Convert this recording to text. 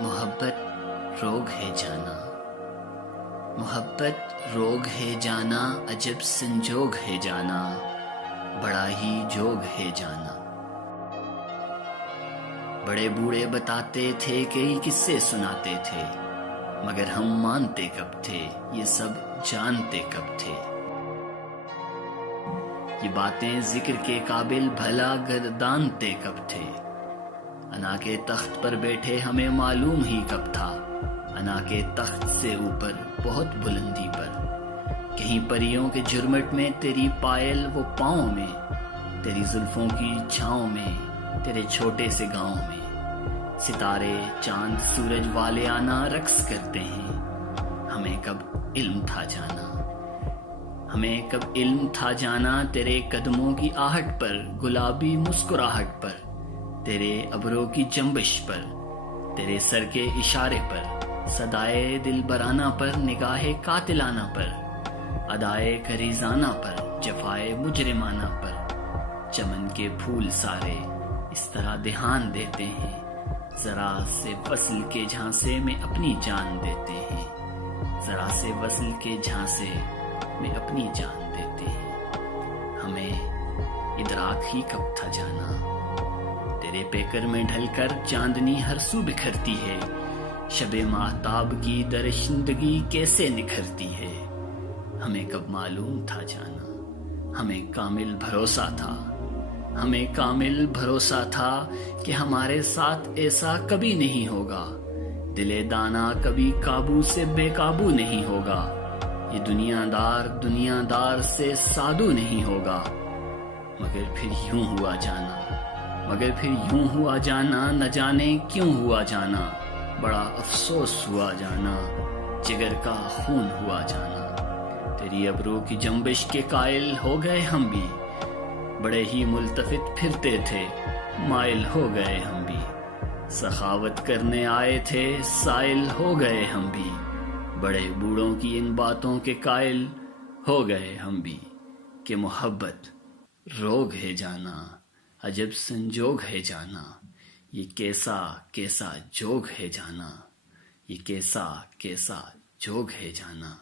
محبت روگ ہے جانا، محبت روگ ہے جانا، عجب سنجوگ ہے جانا، بڑا ہی جوگ ہے جانا۔ بڑے بوڑھے بتاتے تھے، کئی قصے سناتے تھے، مگر ہم مانتے کب تھے، یہ سب جانتے کب تھے۔ یہ باتیں ذکر کے قابل بھلا گردانتے کب تھے۔ انا کے تخت پر بیٹھے ہمیں معلوم ہی کب تھا، انا کے تخت سے اوپر بہت بلندی پر، کہیں پریوں کے جھرمٹ میں تیری پائل وہ پاؤں میں، تیری زلفوں کی چھاؤں میں، تیرے چھوٹے سے گاؤں میں، ستارے چاند سورج والے آنا رقص کرتے ہیں۔ ہمیں کب علم تھا جانا، ہمیں کب علم تھا جانا، تیرے قدموں کی آہٹ پر، گلابی مسکراہٹ پر، تیرے ابروں کی جنبش پر، تیرے سر کے اشارے پر، صدائے دلبرانہ پر، نگاہ قاتلانہ پر، ادائے کریزانہ پر، جفائے مجرمانہ پر، چمن کے پھول سارے اس طرح دھیان دیتے ہیں، ذرا سے وصل کے جھانسے میں اپنی جان دیتے ہیں، ذرا سے وصل کے جھانسے میں اپنی جان دیتے ہیں۔ ہمیں ادراک ہی کب تھا جانا، تیرے پیکر میں ڈھل کر چاندنی ہر سو بکھرتی ہے، شب ماہتاب کی درشندگی کیسے نکھرتی ہے۔ ہمیں کب معلوم تھا جانا، ہمیں کامل بھروسہ تھا، ہمیں کامل بھروسہ تھا کہ ہمارے ساتھ ایسا کبھی نہیں ہوگا، دل دانا کبھی قابو سے بے قابو نہیں ہوگا، یہ دنیا دار سے سادو نہیں ہوگا۔ مگر پھر یوں ہوا جانا، مگر پھر یوں ہوا جانا، نہ جانے کیوں ہوا جانا، بڑا افسوس ہوا جانا، جگر کا خون ہوا جانا۔ تیری ابرو کی جنبش کے قائل ہو گئے ہم بھی، بڑے ہی ملتفت پھرتے تھے، مائل ہو گئے ہم بھی، سخاوت کرنے آئے تھے، سائل ہو گئے ہم بھی، بڑے بوڑھوں کی ان باتوں کے قائل ہو گئے ہم بھی، کہ محبت روگ ہے جانا، عجب سنجوگ ہے جانا، یہ کیسا کیسا جوگ ہے جانا، یہ کیسا کیسا جوگ ہے جانا۔